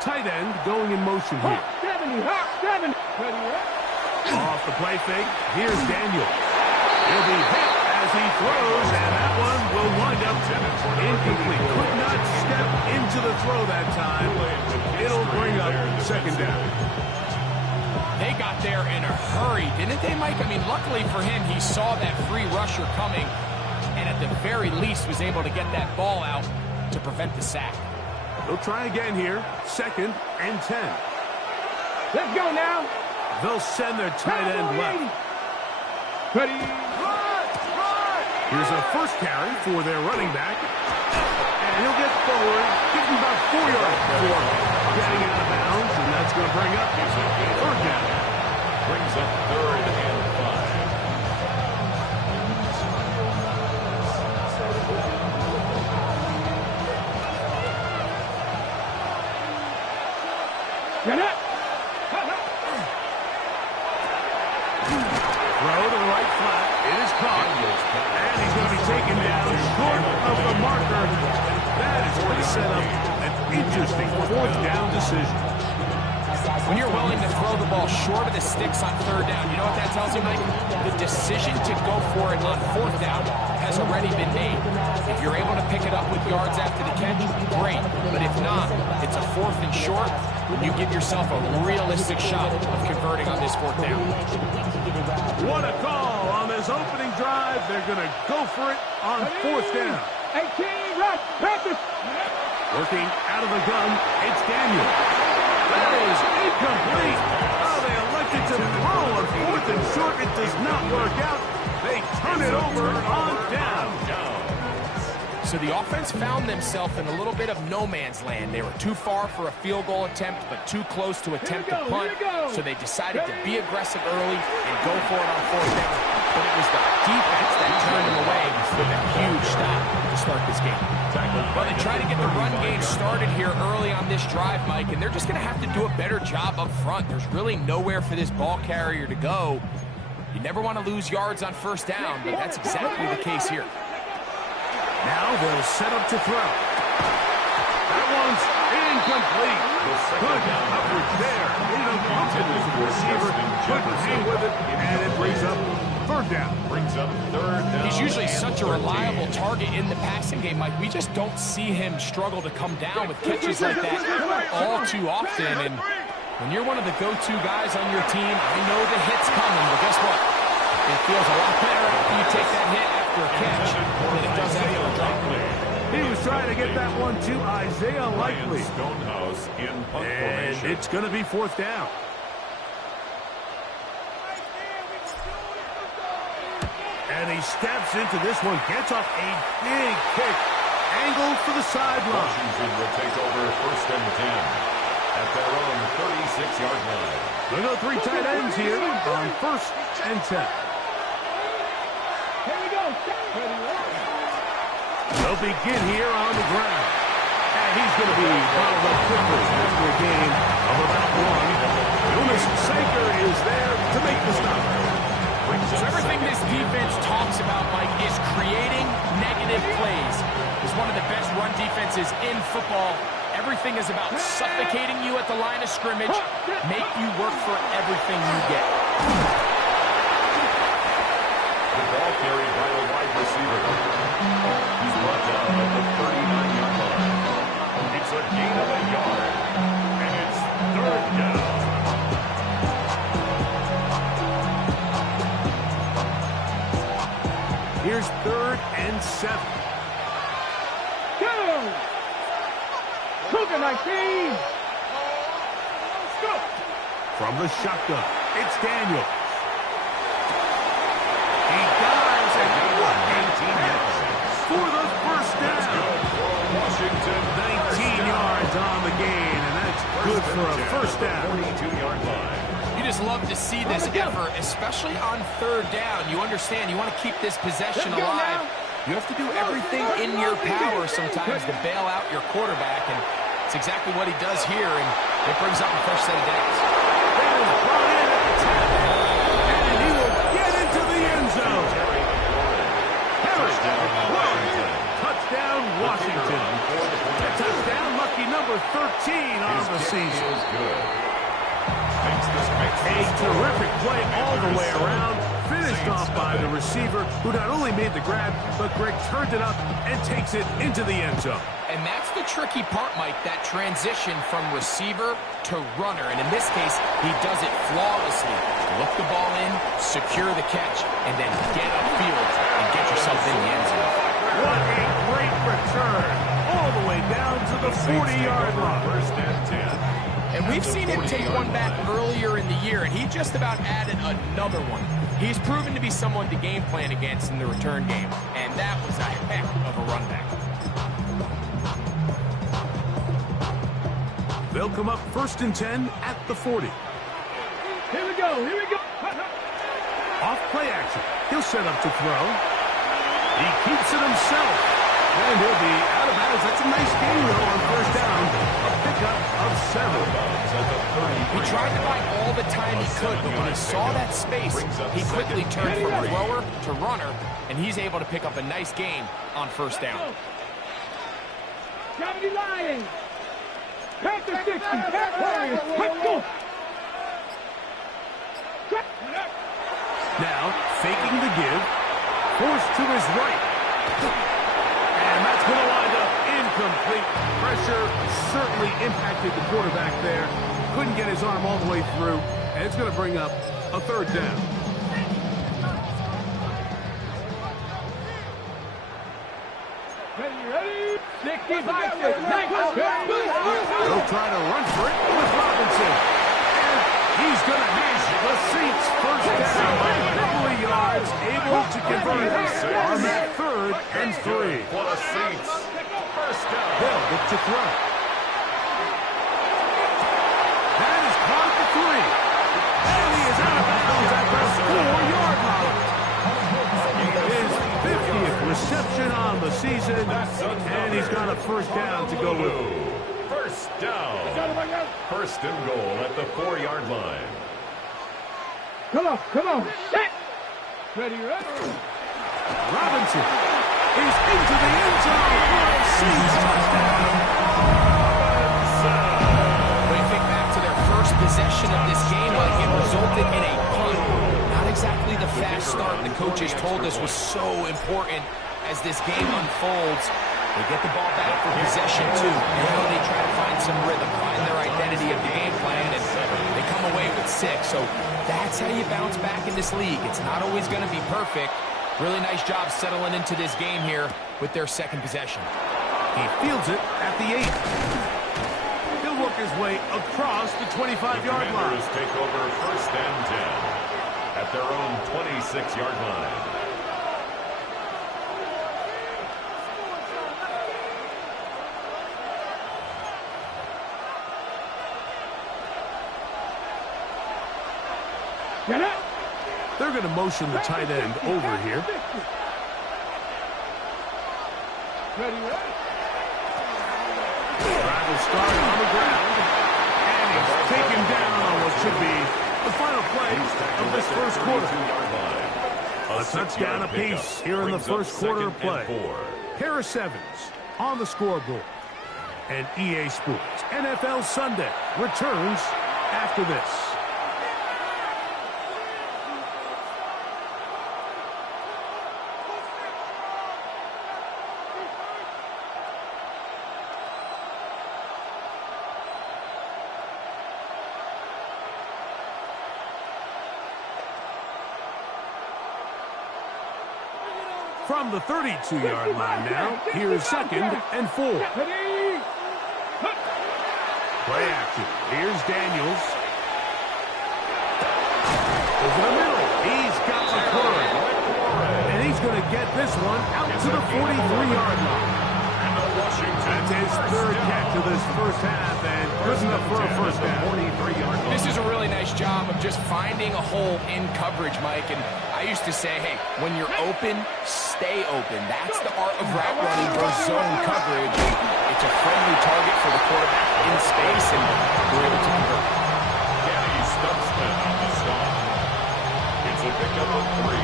Tight end going in motion here. 70. Off the play fake, here's Daniel. He'll be hit as he throws, and that one will wind up incomplete. Could not step into the throw that time. It'll bring up second down. They got there in a hurry, didn't they, Mike? I mean, luckily for him, he saw that free rusher coming, and at the very least was able to get that ball out to prevent the sack. They'll try again here. 2nd and 10. Let's go now. They'll send their tight end left. Ready. Here's a first carry for their running back. And he'll get forward, getting about 4 yards before getting out of bounds, and that's going to bring up third down. Brings up 3rd and 5. Get it. Throw to the right flat. It is caught. And he's going to be taken down short of the marker. That is going to set up an interesting 4th down decision. When you're willing to throw the ball short of the sticks on 3rd down, you know what that tells you, Mike? The decision to go for it on 4th down has already been made. If you're able to pick it up with yards after the catch, great. But if not, it's a 4th and short, and you give yourself a realistic shot of converting on this 4th down. What a call on this opening drive. They're going to go for it on 4th down. 18, right. Practice. Working out of the gun, it's Daniel. That is incomplete. Oh, they elected to throw on 4th and short. It does not work out. They turn it over on down. So the offense found themselves in a little bit of no man's land. They were too far for a field goal attempt, but too close to attempt a punt. So they decided to be aggressive early and go for it on 4th down. But it was the defense that turned them away with a huge stop to start this game. Well, they tried to get the run game started here early on this drive, Mike, and they're just going to have to do a better job up front. There's really nowhere for this ball carrier to go. You never want to lose yards on 1st down, but that's exactly the case here. Now they'll set up to throw. That one's incomplete. Good coverage there. Interrupted the receiver. Couldn't hang with it, and it brings up 3rd down. Brings up 3rd down. He's usually such a reliable target in the passing game, Mike. We just don't see him struggle to come down with catches like that all too often. And when you're one of the go-to guys on your team, I know the hit's coming, but guess what? It feels a lot better after you take that hit after a catch than it does after a drop. He was trying to get that one to Isaiah Likely. Stonehouse in punt And formation. it's going to be 4th down. And he steps into this one, gets off a big kick, angled for the sideline. Washington will take over 1st and 10 at their own 36-yard line. They'll go 3 tight ends here on 1st and 10. Here we go. They'll begin here on the ground. And he's going to be bottled up quickly after a gain of about 1. Jonas Saker is there to make the stop. So everything this defense talks about, Mike, is creating negative plays. It's one of the best run defenses in football. Everything is about suffocating you at the line of scrimmage, make you work for everything you get. The ball carried by the wide receiver. He's brought down at the 39-yard line. It's a gain of a yard, and it's 3rd down. Here's 3rd and 7. Go! Cougar 19! Let's go! From the shotgun, it's Daniel. He dives and what a catch for the 1st down. Washington 19 yards on the gain, and that's good for a 1st down. 42-yard line. You just love to see this effort, especially on 3rd down. You understand, you want to keep this possession alive. You have to do everything in your power sometimes to bail out your quarterback, and it's exactly what he does here, and it brings up a fresh set of downs. That is brought in at the 10, and he will get into the end zone. Touchdown, Washington. A touchdown, lucky lucky number 13 on the season. Is good. A terrific play all the way around. Finished off by the receiver, who not only made the grab, but Greg turned it up and takes it into the end zone. And that's the tricky part, Mike, that transition from receiver to runner. And in this case, he does it flawlessly. Look the ball in, secure the catch, and then get upfield and get yourself in the end zone. What a great return. All the way down to the 40-yard line. First and 10. And we've seen him take one back earlier in the year, and he just about added another one. He's proven to be someone to game plan against in the return game, and that was a heck of a run back. They'll come up 1st and 10 at the 40. Here we go. Here we go. Off play action. He'll set up to throw. He keeps it himself. And he'll be out of bounds. That's a nice gain, though, on 1st down. A pickup of 7. He tried to buy all the time he could, but when he saw that space, he quickly turned from thrower to runner, and he's able to pick up a nice gain on 1st down. Gravity Lions. Panther 60. Warriors. Let's go. Now, faking the give. Forced to his right. And that's going to wind up incomplete. Pressure certainly impacted the quarterback there. Couldn't get his arm all the way through. And it's going to bring up a 3rd down. Ready? 65. They'll try to run for it with Robinson. And he's going to hash the Saints 1st down by a couple of yards, able to convert on that 3rd and 3. For the Saints. First down. They'll look to throw. That is caught at the 3. And he is out of bounds at the 4-yard line. His 50th reception on the season, and he's got a 1st down to go with. First down. 1st and goal at the 4-yard line. Come on. Come on. Set. Ready. Robinson is into the end zone for a Saints touchdown. When you think back to their first possession of this game, like it resulted in a punt. Not exactly the fast start the coaches told us was so important as this game unfolds. They get the ball back for possession, too. Now they try to find some rhythm, find their identity of the game plan, and they come away with 6. So that's how you bounce back in this league. It's not always going to be perfect. Really nice job settling into this game here with their 2nd possession. He fields it at the 8. He'll work his way across the 25-yard line. Take over 1st and 10 at their own 26-yard line. They're going to motion the tight end over here. Ready. Drive will start on the ground. And he's taken down on what should be the final play of this 1st quarter. A touchdown apiece here in the 1st quarter of play. Harris Evans on the scoreboard. And EA Sports NFL Sunday returns after this. From the 32-yard line now, here's 2nd and 4. Play action. Here's Daniels. Over the middle. He's got McCurry. And he's going to get this one out to the 43-yard line. That's his 3rd catch of this 1st half, and good enough for a 1st down. This is a really nice job of just finding a hole in coverage, Mike. And I used to say, hey, when you're open, stay open. That's the art of route running versus zone coverage. It's a friendly target for the quarterback in space, and we're able to convert. Danny Stutzman on the stop. It's a pickup of 3.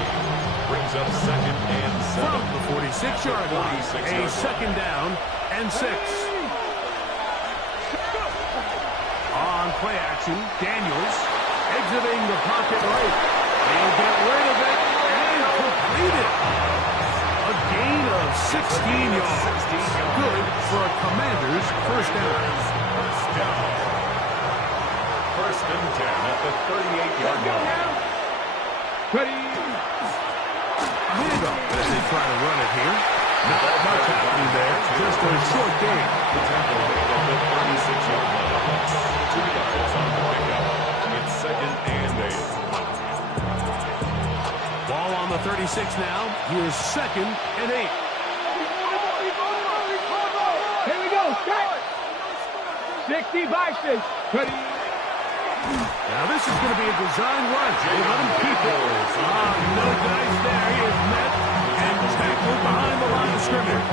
Brings up 2nd and 7. From the 46-yard line, a 2nd down and 6. play action. Daniels exiting the pocket right. They'll get rid of it and complete it. A gain of 16 yards. Good for a Commanders first down. First and 10 at the 38-yard line. Ready. Handoff as they try to run it here. Not much happening there. Just a short gain. The tackle at the 36-yard line. 2 yards on the pickup. It's second and 8. Ball on the 36 now. Here's second and 8. Here we go. Start. 60 by 6. Ready. Now this is going to be a design run. They let him keep it. No dice there. He is met and tackled behind the line of scrimmage.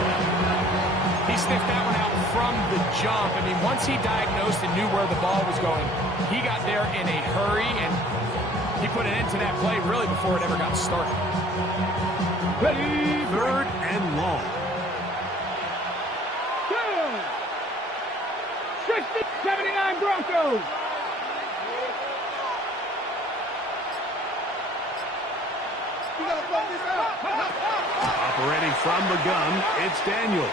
He sniffed that one out from the jump. I mean, once he diagnosed and knew where the ball was going, he got there in a hurry, and he put an end to that play really before it ever got started. Ready. Third and long. 60-79 Broncos. Operating from the gun, it's Daniels.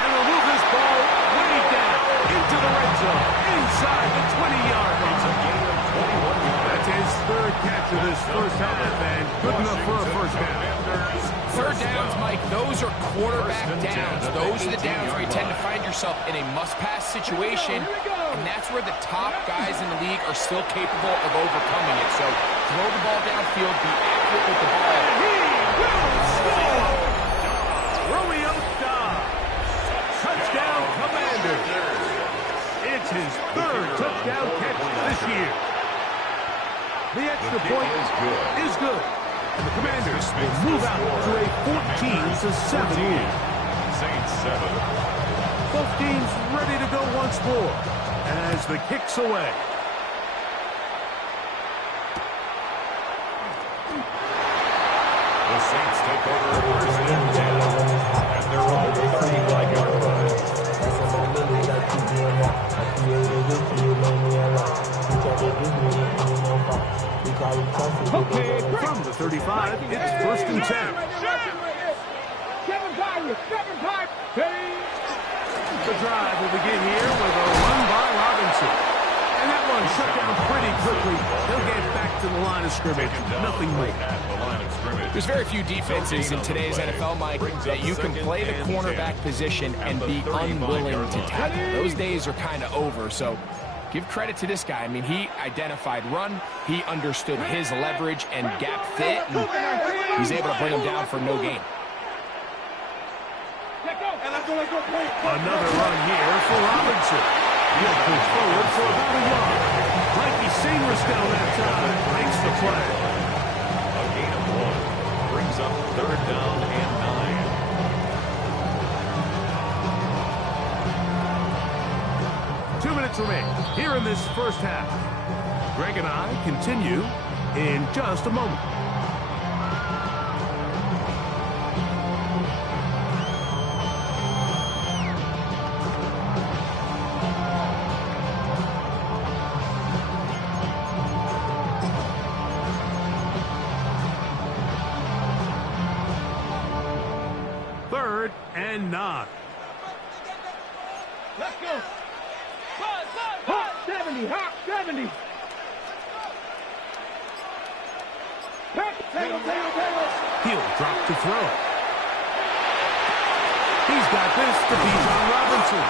And will move this ball way down into the red zone, inside the 20-yard line. It's a gain of 21 yards. That's his third catch of this first half, and good enough for a first down. Third downs, Mike, those are quarterback downs. Those are the downs where you tend to find yourself in a must-pass situation, and that's where the top guys in the league are still capable of overcoming it. So throw the ball downfield, be accurate with the ball. He will score! Romeo Dobbs. Touchdown, Commanders. It's his third touchdown catch this year. The extra point is good. And the Commanders will move out to a 14-7 lead. Saints 7. Both teams ready to go once more as the kick's away. The Saints take over first and 10 at their own 35-yard line. Okay, From the 35, it's first and 10. 7 Pirates. 7 Pirates. Ready. The drive will begin here with a run by Robinson. And that one shut down pretty quickly. They'll get back to the line of scrimmage. Nothing more. At the line of scrimmage. There's very few defenses in today's NFL, Mike, that you can play the cornerback position and be unwilling to tackle. Those days are kind of over, so give credit to this guy. I mean, he identified run, he understood his leverage and gap fit, and he's able to bring him down for no gain. Another run here for Robinson. He'll push forward for about a yard. Mikey Sainristel that time makes the play. A gain of 1 brings up third down and 9. 2 minutes remain here in this first half. Greg and I continue in just a moment. Third and 9. Let's go. Hot 70. Hot 70. He'll drop to throw. He's got this to Bijan Robinson.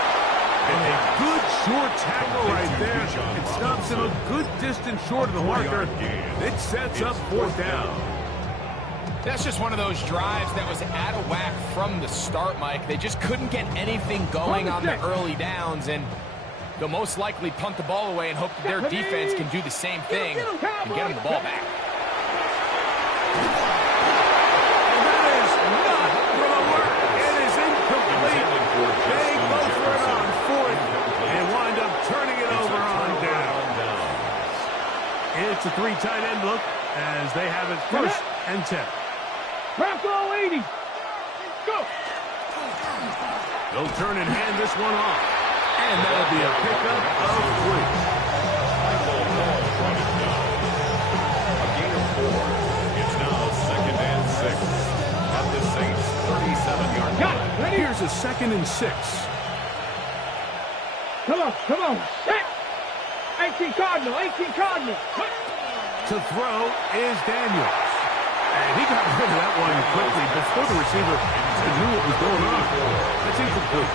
And a good short tackle right there. It stops him a good distance short of the marker. It sets up fourth down. That's just one of those drives that was out of whack from the start, Mike. They just couldn't get anything going on the early downs, and they'll most likely punt the ball away and hope that their defense can do the same thing and get them the ball back. And that is not going to work. It is incomplete. They go for it on fourth and wind up turning it over on down. It's a 3 tight end look as they have it first and 10. Bronco 80. Go. They'll turn and hand this one off. And And that'll be a pickup of 3. Michael Hall brought it down. A gain of 4. It's now 2nd and 6 at the Saints' 37-yard line. Here's a 2nd and 6. Come on. Set. 18 Cardinal. To throw is Daniels. And he got rid of that one quickly before the receiver knew what was going on. That's incomplete.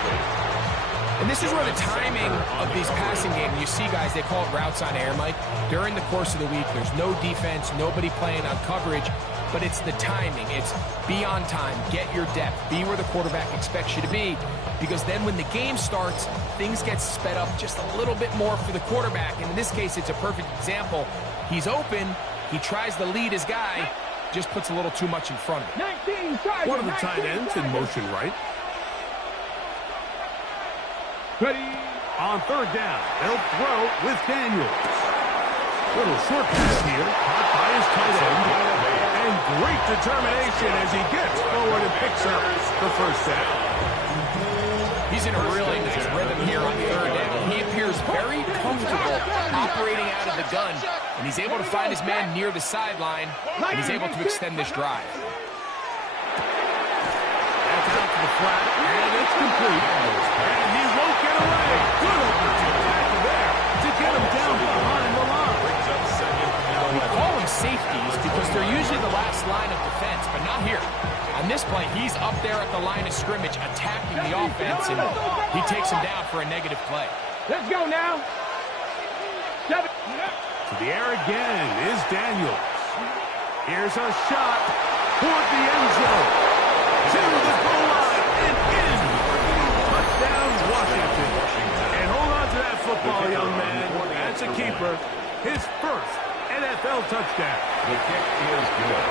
And this is where the timing of these passing games, you see guys, they call it routes on air, Mike. During the course of the week, there's no defense, nobody playing on coverage, but it's the timing. It's be on time, get your depth, be where the quarterback expects you to be, because then when the game starts, things get sped up just a little bit more for the quarterback. And in this case, it's a perfect example. He's open, he tries to lead his guy, just puts a little too much in front of him. 19, One of the tight ends in motion right. Ready. On 3rd down, they'll throw with Daniels. Little short pass here, caught by his tight end. And great determination as he gets forward and picks up the 1st down. He's in a really nice rhythm here on 3rd down. He appears very comfortable operating out of the gun, and he's able to find his man near the sideline, and he's able to extend this drive. That's out to the flat, and it's complete. And he won't get away. Good opportunity there to get him down behind the line. We call them safeties because they're usually the last line of defense, but not here. On this play, he's up there at the line of scrimmage attacking the offense, and he takes him down for a negative play. Let's go now. 7. To the air again is Daniels. Here's a shot toward the end zone. To the goal line and in. Touchdown, Washington. And hold on to that football, young man. That's a keeper. His first NFL touchdown. The kick is good.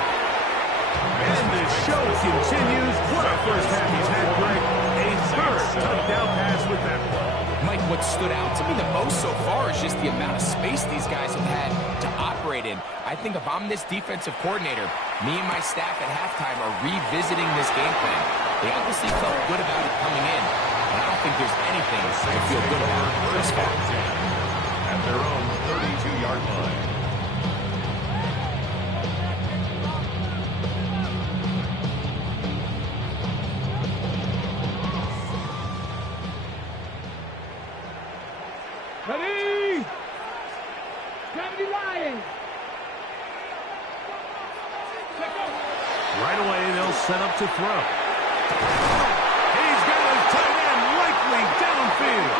And the show continues. What a first half he's had, Greg. A 3rd touchdown pass with that one. Mike, what stood out to me the most so far is just the amount of space these guys have had to operate in. I think if I'm this defensive coordinator, me and my staff at halftime are revisiting this game plan. They obviously felt good about it coming in, and I don't think there's anything to feel good about this far. At their own 32-yard line. Ready. 70 Lions. Right away, they'll set up to throw. He's got his tight end likely downfield.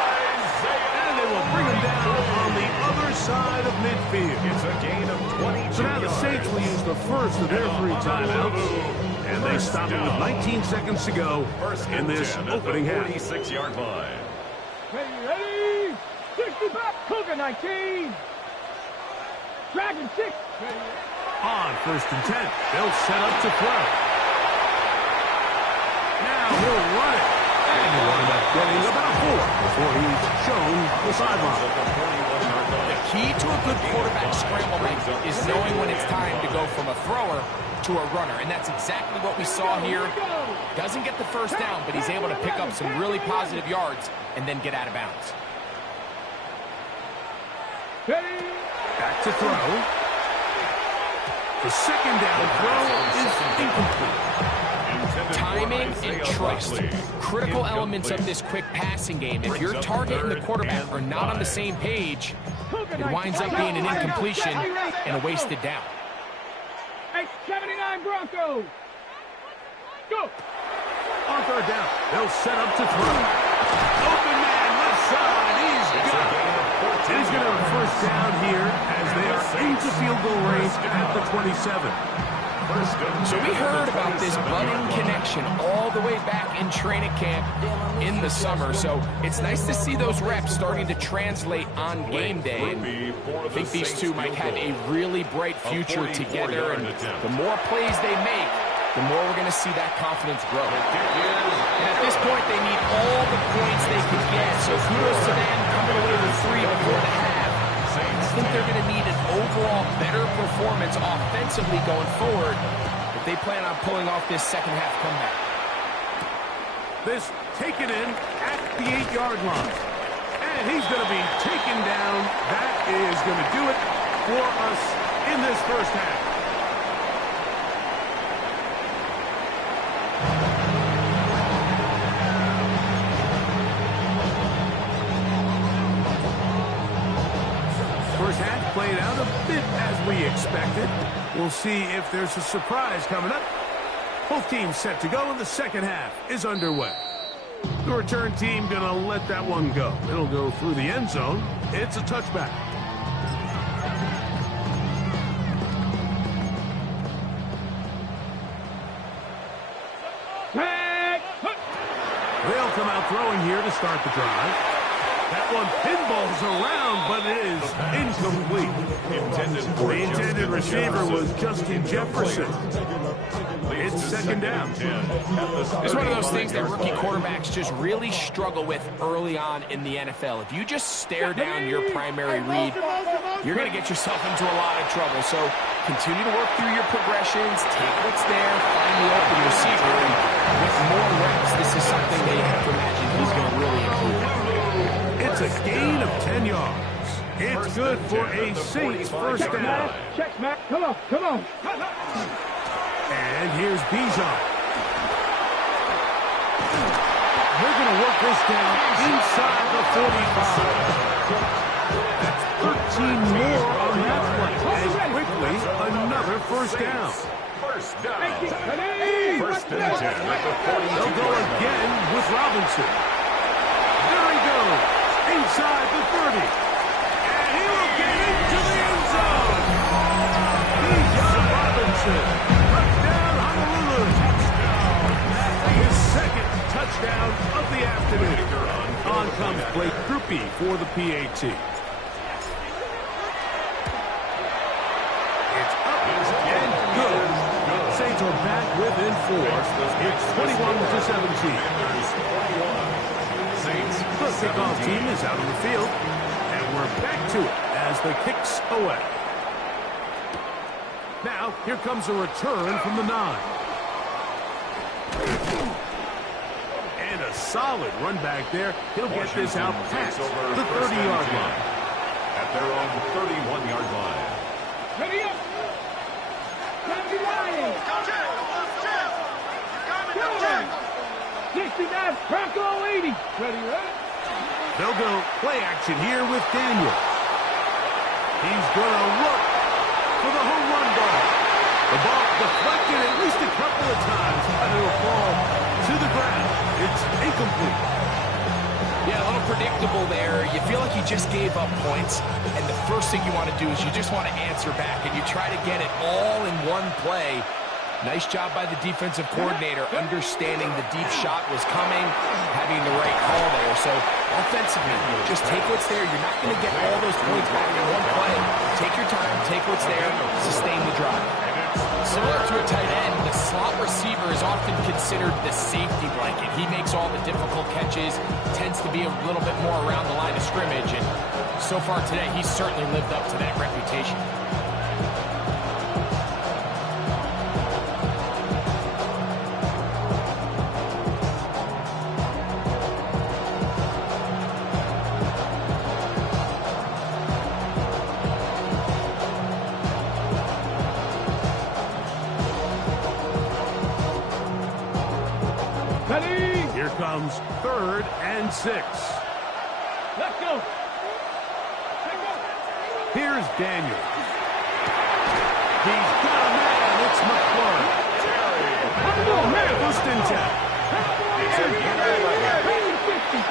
And they will bring him down on the other side of midfield. It's a gain of 22 So now the Saints will use the first of their 3 timeouts. And they stop it with 19 seconds to go in this opening half. 46-yard line. Ready. 65. Cougar 19. Dragon 6. On 1st and 10, they'll set up to throw. Now he'll run it. And he'll wind up getting about 4 before he's shown the sideline. The key to a good quarterback scramble make is knowing when it's time to go from a thrower to a runner, and that's exactly what we saw here. Doesn't get the 1st down, but he's able to pick up some really positive yards and then get out of bounds. Back to throw. The 2nd down throw is incomplete. Timing and trust, critical elements of this quick passing game. If your target and the quarterback are not on the same page, it winds up being an incompletion and a wasted down. 79 Broncos. Go. On 3rd down, they'll set up to throw. Open man, left side, he's got it. He's going to have a 1st down here as they are into field goal range at the 27. So we heard about this budding connection all the way back in training camp in the summer. So it's nice to see those reps starting to translate on game day. And I think these two might have a really bright future together. And the more plays they make, the more we're going to see that confidence grow. And at this point, they need all the points they can get. So kudos to them coming away with 3 before the half. I think they're going to need an overall better performance offensively going forward if they plan on pulling off this second half comeback. This taken in at the 8-yard line. And he's going to be taken down. That is going to do it for us in this first half. First half played out a bit as we expected. We'll see if there's a surprise coming up. Both teams set to go, and the second half is underway. The return team going to let that one go. It'll go through the end zone. It's a touchback. They'll come out throwing here to start the drive. That one pinballs around, but it is incomplete. The intended receiver was Justin Jefferson. It's second down. It's one of those things that rookie quarterbacks just really struggle with early on in the NFL. If you just stare down your primary read, you're going to get yourself into a lot of trouble. So continue to work through your progressions, take what's there, find the open receiver. And with more reps, this is something they have to imagine he's going to really improve. It's a gain of 10 yards. It's good for a Saints first down. Check, Matt. Come on, come on. And here's Bijan. They're going to work this down inside the 45. That's 13 more on that play. And quickly, another first down. First down. First and 10 at the 42. They'll go again with Robinson. There he goes. Inside the 30. And he will get into the end zone. Bijan Robinson. Touchdown, Honolulu. His second touchdown of the afternoon. On comes Blake Grupe for the PAT. It's up and good. Saints are back within 4. It's 21-17. The kickoff team is out on the field, and we're back to it as the kick's away. Now, here comes a return from the 9. And a solid run back there. He'll get this out past the 30-yard line. At their own 31-yard line. Ready up. Happy Lions. 69, Bronco 80. Ready, right? They'll go play action here with Daniel. He's going to look for the home run ball. The ball deflected at least a couple of times, and it'll fall to the ground. It's incomplete. Yeah, a little predictable there. You feel like you just gave up points, and the first thing you want to do is you just want to answer back, and you try to get it all in one play. Nice job by the defensive coordinator, understanding the deep shot was coming, having the right call there. So offensively, just take what's there. You're not going to get all those points back in one play. Take your time, take what's there, sustain the drive. Similar to a tight end, the slot receiver is often considered the safety blanket. He makes all the difficult catches, tends to be a little bit more around the line of scrimmage, and so far today, he's certainly lived up to that reputation. Here comes 3rd and 6. Let's go. Here's Daniel. He's got a man. It's McClure. Wustintel. It's a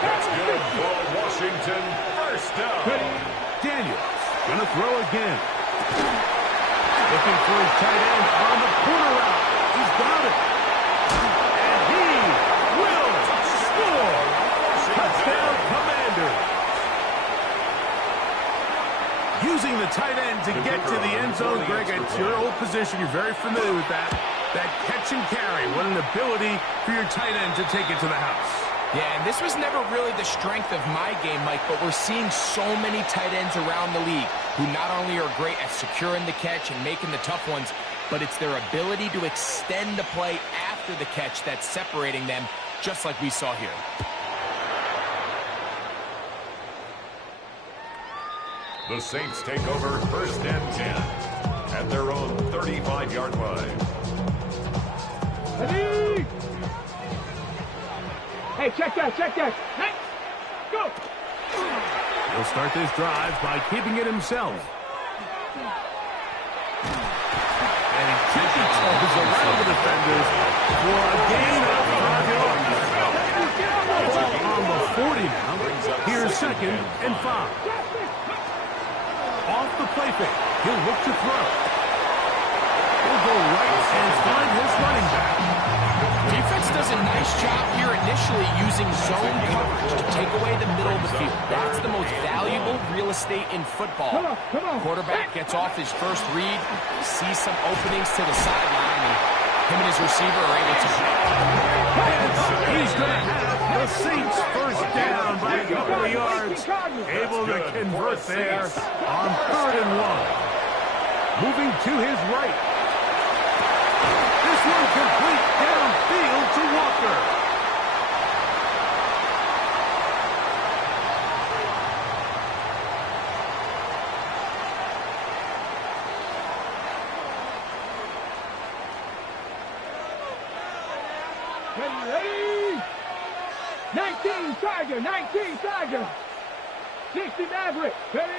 That's good for Washington. First down. Daniels going to throw again. Looking for his tight end on the corner route. He's got it. And he will score. Touchdown, Commanders. Using the tight end to get to the end zone. Greg, it's your old position. You're very familiar with that. That catch and carry. What an ability for your tight end to take it to the house. Yeah, and this was never really the strength of my game, Mike, but we're seeing so many tight ends around the league who not only are great at securing the catch and making the tough ones, but it's their ability to extend the play after the catch that's separating them, just like we saw here. The Saints take over 1st and 10 at their own 35-yard line. Ready? Hey, check that. Hey, go. He'll start this drive by keeping it himself. And he tiptoes around the defenders for a gain of 5 yards. Ball on the 40 now. Here's 2nd and 5. Off the play fake. He'll look to throw. He'll go right and find his running back. Defense does a nice job here initially using zone coverage to take away the middle of the field. That's the most valuable real estate in football. Quarterback gets off his first read, sees some openings to the sideline, and him and his receiver are able to He's going to have the Saints first down by a couple of yards. Able to convert there on 3rd and 1. Moving to his right. This one complete downfield to Walker. Ready? 19 Tiger. 60 Maverick. Ready?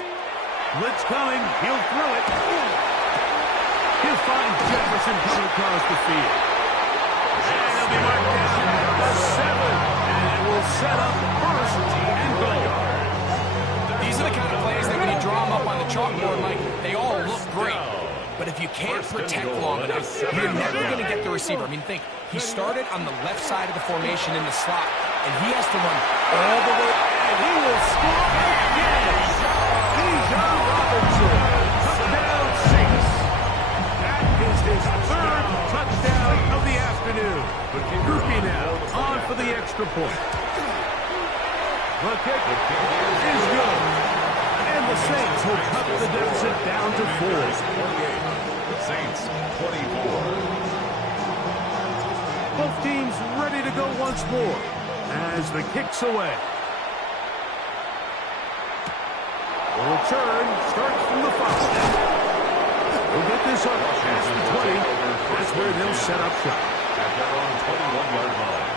Blitz coming. He'll throw it. He'll find Jefferson coming across the field. And he'll be marked down at the 7. And it will set up 1st and goal. These are the kind of plays that when you draw them up on the chalkboard, Mike, they all look great. But if you can't protect long enough, you're never going to get the receiver. I mean, think, he started on the left side of the formation in the slot, and he has to run all the way, and he will score again. Bijan Robinson, touchdown Saints. That is his 3rd touchdown of the afternoon. Groupie now on for the extra point. The kick is good. And the Saints will cut the deficit down to 4. Saints 24. Both teams ready to go once more as the kick's away. The return starts from the 5. We'll get this up past the 20. That's where they'll set up shop. At their own 21-yard line.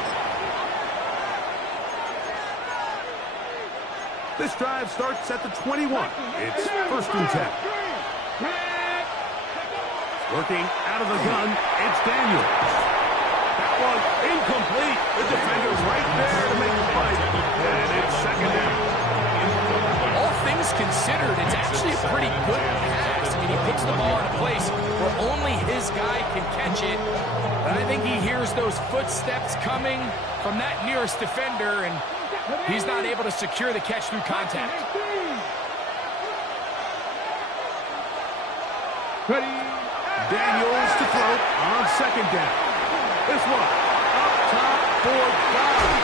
This drive starts at the 21. It's 1st and 10. Working out of the gun, it's Daniel. That one incomplete. The defender's right there to make the fight. And it's 2nd down. all things considered, it's actually a pretty good pass. I mean, he puts the ball in a place where only his guy can catch it. And I think he hears those footsteps coming from that nearest defender, and he's not able to secure the catch through contact. Daniels to throw on 2nd down. This one up top for God.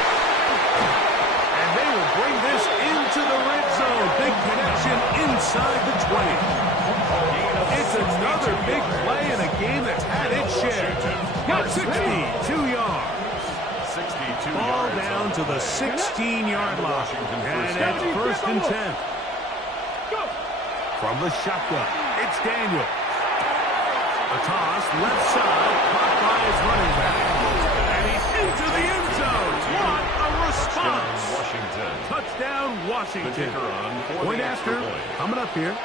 And they will bring this into the red zone. Big connection inside the 20. It's another big play in a game that's had its share. Got 62 yards. 62 Ball yards down to the 16-yard line. And it's 1st and 10. From the shotgun, it's Daniel. A toss, left side, caught by his running back. And he's into the end zone. What a response. Washington. Touchdown, Washington. The kicker on for Point the after, extra point. coming up here.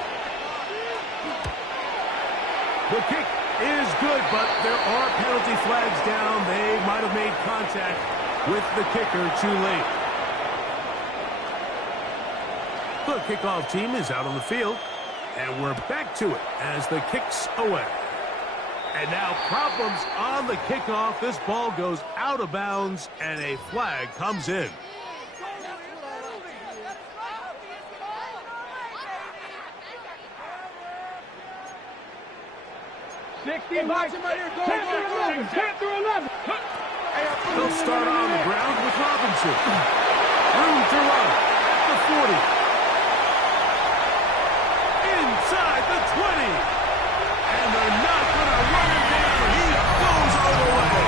The kick is good, but there are penalty flags down. They might have made contact with the kicker too late. The kickoff team is out on the field, and we're back to it as the kick's away. And now problems on the kickoff. This ball goes out of bounds, and a flag comes in. They'll start on the ground with Robinson. Room to run at the 40. Inside the 20. And they're not going to run him down. He goes all the way.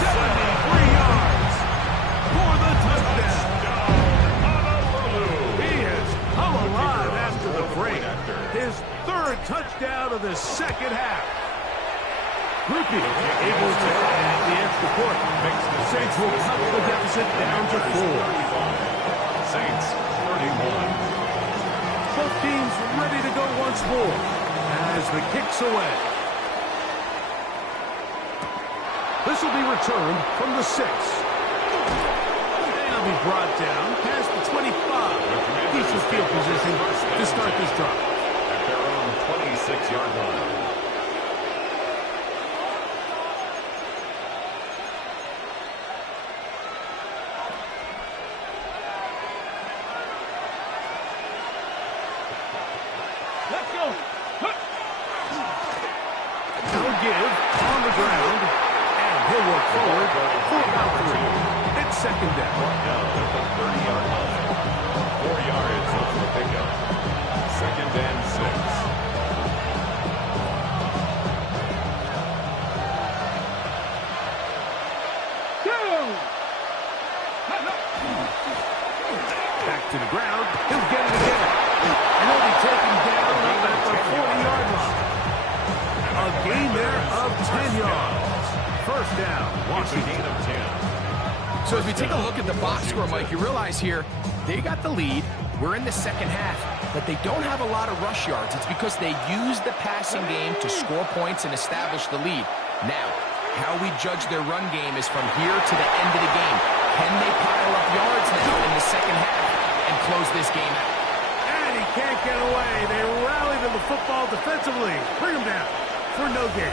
73 yards for the touchdown. He has come alive after the second half. Rookie able to add the extra point. Saints will cut the deficit down to 4. Saints 31. Both teams ready to go once more as the kick's away. This will be returned from the 6. They'll be brought down past the 25. Decent field position to start this drive. At their own 26-yard line. Let's go. No give on the ground, and he'll work forward for about 3. It's second down. Down at the 30-yard line. 4 yards on the pickup. Second and 6. Back to the ground. He'll get it again. And he'll be taken down at the 40-yard line. A gain there of 10 yards. First down, Washington. Gain of 10. So as we take a look at the box score, Mike, you realize here they got the lead. We're in the second half, but they don't have a lot of rush yards. It's because they use the passing game to score points and establish the lead. Now, how we judge their run game is from here to the end of the game. Can they pile up yards now in the second half and close this game out? And he can't get away. They rally to the football defensively. Bring him down for no gain.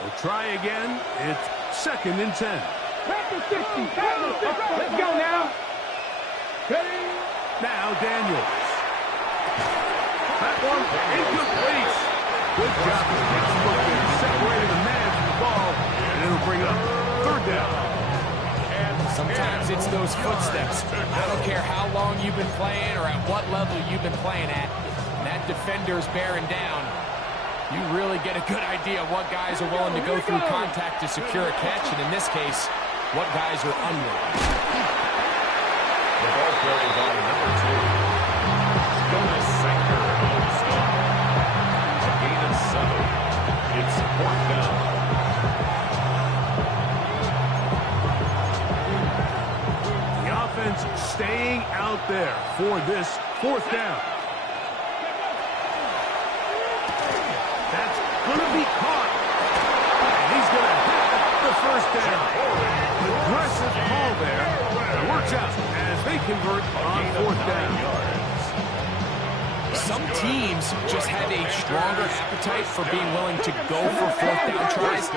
We'll try again. It's second and 10. Back to 60. Back to 60. Let's go now. Ready? Now Daniels. That one incomplete. Good job of separating the man from the ball, and it'll bring up third down. Sometimes it's those footsteps. I don't care how long you've been playing or at what level you've been playing at. When that defender's bearing down, you really get a good idea of what guys are willing to go through contact to secure a catch, and in this case, what guys are unwilling. The ball carried by number 2. Jonas Sanker on the stop. A gain of 7. It's fourth down. The offense staying out there for this fourth down. That's going to be caught. And he's going to have the first down. Aggressive call there. It works out as they convert on fourth down. Some teams just have a stronger appetite for being willing to go for fourth down tries,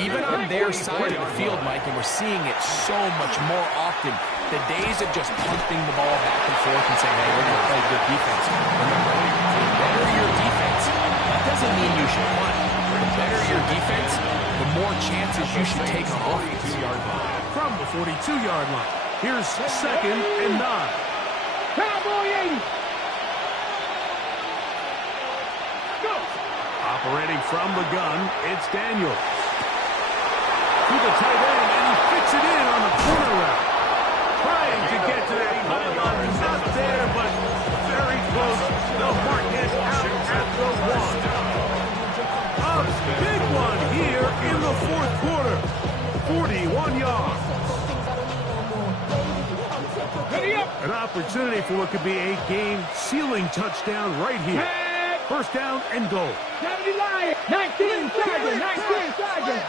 even on their side of the field, Mike, and we're seeing it so much more often. The days of just pumping the ball back and forth and saying, hey, we're going to play good defense. Remember, the better your defense, that doesn't mean you should punt. The better your defense, the more chances you should take on offense. From the 42-yard line. Here's second and 9. Cowboy 80. Go. Operating from the gun, it's Daniels. To the tight end, and he fits it in on the corner route. Trying to get to that pylon. Not there, but very close. They'll mark it out at the 1. A big one here in the fourth quarter. 41 yards. An opportunity for what could be a game-sealing touchdown right here. First down and goal. 70 Lions. 19 inside you. 19 inside you.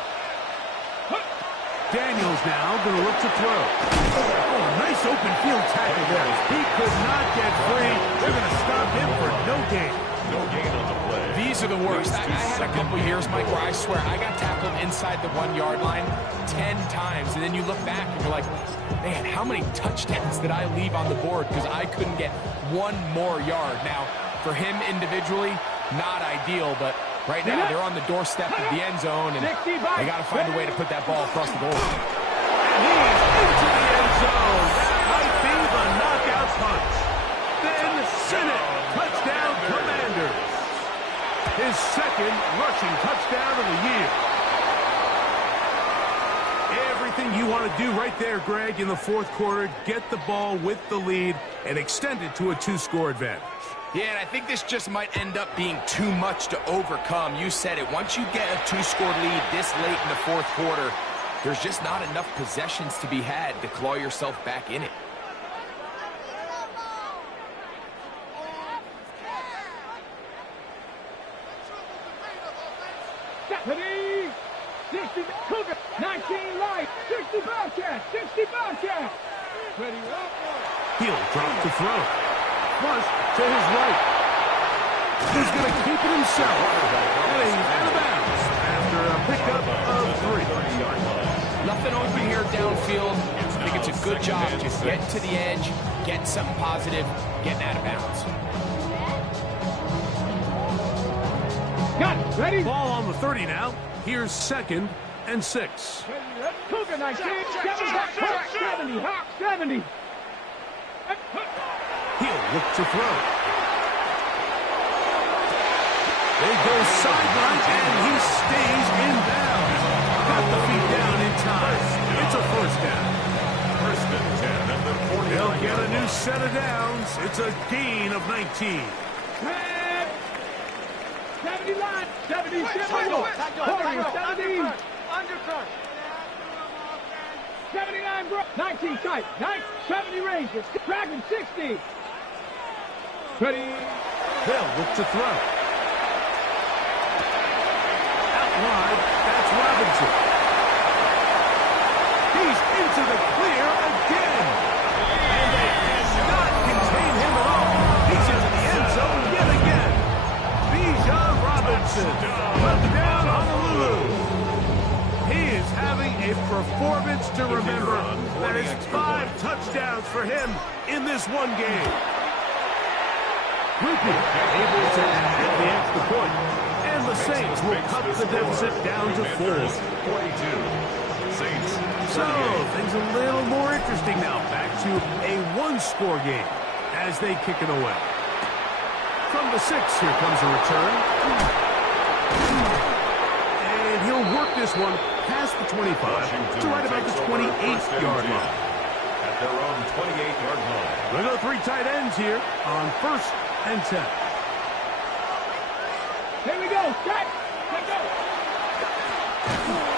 Daniels now going to look to throw. Oh, nice open field tackle there. He could not get free. They're going to stop him for no gain. No gain on the play. These are the worst. I had a couple years, Mike, where I swear I got tackled inside the 1-yard line 10 times. And then you look back and you're like, man, how many touchdowns did I leave on the board because I couldn't get one more yard? Now, for him individually, not ideal, but right now they're on the doorstep of the end zone, and they got to find a way to put that ball across the goal. And he's into the end zone. That might be the knockout punch. Then Sinnott, touchdown Commanders. His second rushing touchdown of the year. everything you want to do right there, Greg, in the fourth quarter. Get the ball with the lead and extend it to a 2-score advantage. Yeah, and I think this just might end up being too much to overcome. You said it. Once you get a 2-score lead this late in the fourth quarter, there's just not enough possessions to be had to claw yourself back in it. Ready? 60 Cougar, 19 light, 60 Bobcat, 60 Bobcat. Ready, up. He'll drop to throw. Flush to his right. He's going to keep it himself. And he's out of bounds after a pickup of 3. Nothing open here downfield. I think it's a good job just getting to the edge, getting something positive, getting out of bounds. Got it. Ready? Ball on the 30 now. Here's 2nd and 6. Cougar, 19, 70, 70. He'll look to throw. They go sideline, and he stays in bounds. Got the feet down in time. It's a first down. First and 10 at the 49. They'll get a new set of downs. It's a gain of 19. 70 line, 70, 70. 79, bro. 19 tight. 70 ranges. Dragon 60. Ready? They'll look to throw. Out wide, that's Robinson. He's into the clear again. And they cannot contain him at all. He's into the end zone yet again. Bijan Robinson put down Honolulu. He is having a performance to remember. That is 5 touchdowns for him in this one game. Rupi able to add the extra point. And the Saints will cut the deficit down to 4. 42. Saints. So, things a little more interesting now. Back to a 1-score game as they kick it away. From the 6, here comes a return. And he'll work this one past the 25 to right about the 28-yard line. At their own 28-yard line. We'll go 3 tight ends here on 1st and 10. Here we go. Set. Let's go.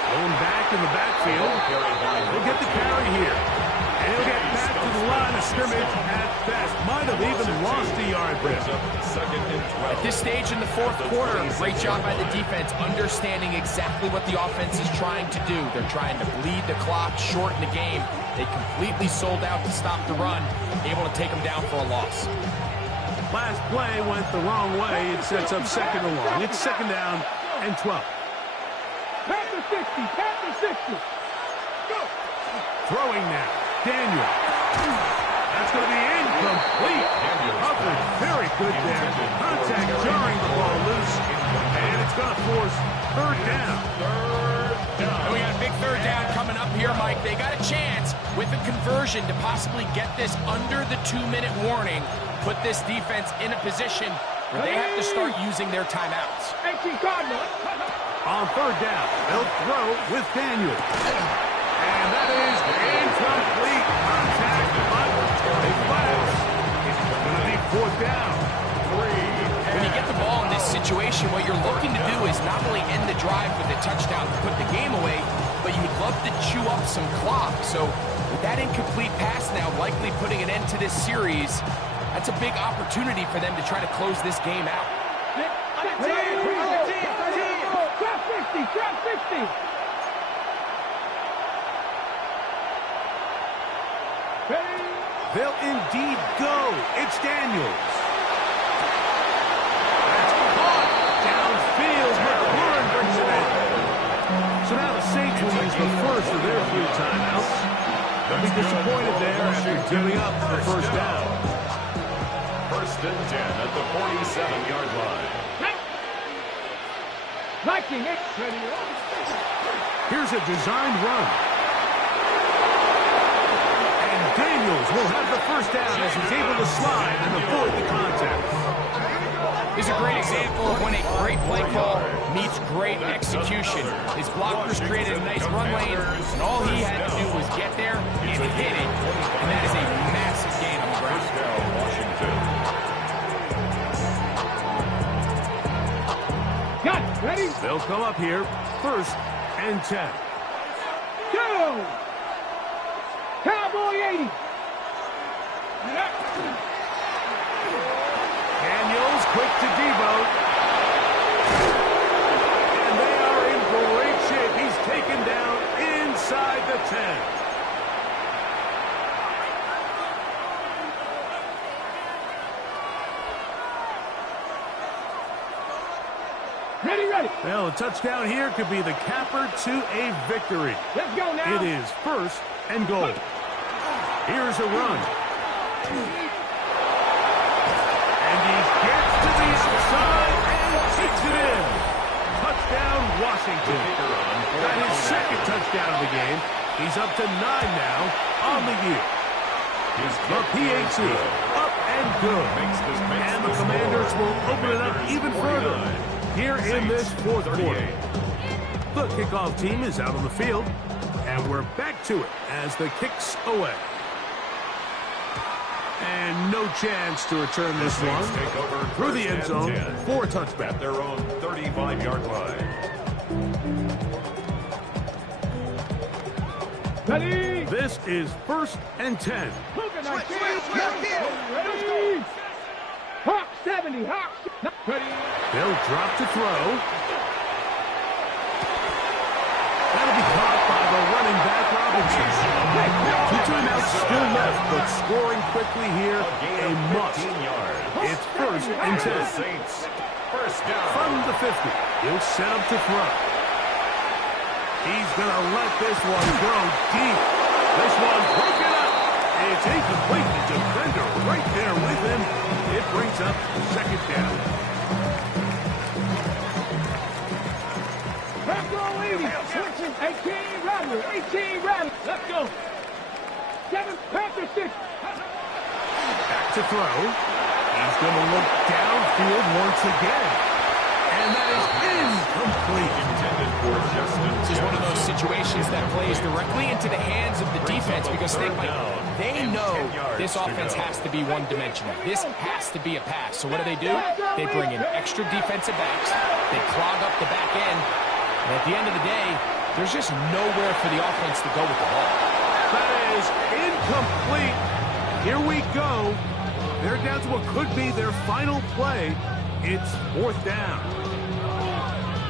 Going back in the backfield. He'll get the carry here. And he'll get back to the line of scrimmage at best. Might have even lost a yard there. Second and 12. At this stage in the fourth quarter, great job by the defense, understanding exactly what the offense is trying to do. They're trying to bleed the clock, shorten the game. They completely sold out to stop the run, able to take them down for a loss. Last play went the wrong way. It sets up 2nd and long. It's 2nd down and 12. Panther 60. Panther 60. Go. Throwing now. Daniel. That's going to be incomplete. Covered very good there. Contact jarring the ball loose. And it's going to force 3rd down. And we got a big 3rd down coming up here, Mike. They got a chance with a conversion to possibly get this under the 2-minute warning, put this defense in a position where they have to start using their timeouts. 18 Cardinal. On 3rd down, they'll throw with Daniel. And that is incomplete contact, but a flash. It's going to be 4th down. When you get the ball in this situation, what you're looking to do is not only end the drive with a touchdown to put the game away, but you would love to chew up some clock. So with that incomplete pass now likely putting an end to this series, that's a big opportunity for them to try to close this game out. Trap 60. Trap 60. They'll indeed go. It's Daniels. That's caught downfield. McLaurin brings it in. So now the Saints will use the first of their 3 timeouts. They'll be disappointed there after giving up the 1st down. 1st and 10 at the 47-yard line. Viking X. Ready. Here's a designed run. And Daniels will have the 1st down as he's able to slide and avoid the contact. This is a great example of when a great play call meets great execution. His blockers created a nice run lane, and all he had to do was get there and hit it. And that is a massive gain on the ground. First down, Washington. Got it. Ready? They'll come up here. 1st and 10. Go! Cowboy 80. Daniels quick to devote. And they are in great shape. He's taken down inside the 10. Ready. Well, a touchdown here could be the capper to a victory. Let's go now. It is 1st and goal. Here's a run. And he gets to the outside and takes it in. Touchdown, Washington. Got his 2nd touchdown of the game. He's up to 9 now on the year. The PAT up and good. And the Commanders will open it up even further here in this 4th quarter. The kickoff team is out on the field, and we're back to it as the kick's away. And no chance to return this one through the end zone for a touchback. At their own 35-yard line. Ready. This is 1st and 10. Ready. Hawk 70. Hawk. Ready. They'll drop to throw. That'll be caught by the running back Robinson. 2 timeouts still left, but scoring quickly here a must. It's 1st and 10. Saints. First down. From the 50, he'll set up to throw. He's going to let this one go deep. This one broken up. It's incomplete. The defender right there with him. It brings up 2nd down. Let's go, 80. 18 Rattler. Let's go. 7 Panther 6. Back to throw. He's going to look downfield once again. And that is incomplete. Intended for Justin. This is one of those situations that plays directly into the hands of the defense because they know this offense has to be one-dimensional. This has to be a pass. So what do? They bring in extra defensive backs. They clog up the back end. And at the end of the day, there's just nowhere for the offense to go with the ball. That is incomplete. Here we go. They're down to what could be their final play. It's 4th down.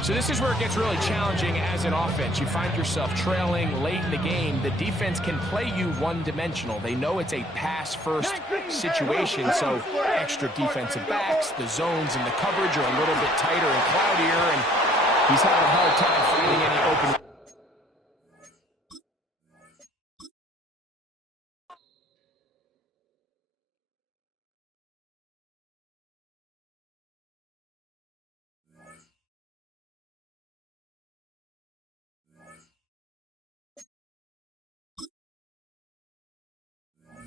So this is where it gets really challenging as an offense. You find yourself trailing late in the game. The defense can play you one-dimensional. They know it's a pass-first situation, so extra defensive backs, the zones and the coverage are a little bit tighter and cloudier, and he's having a hard time finding any open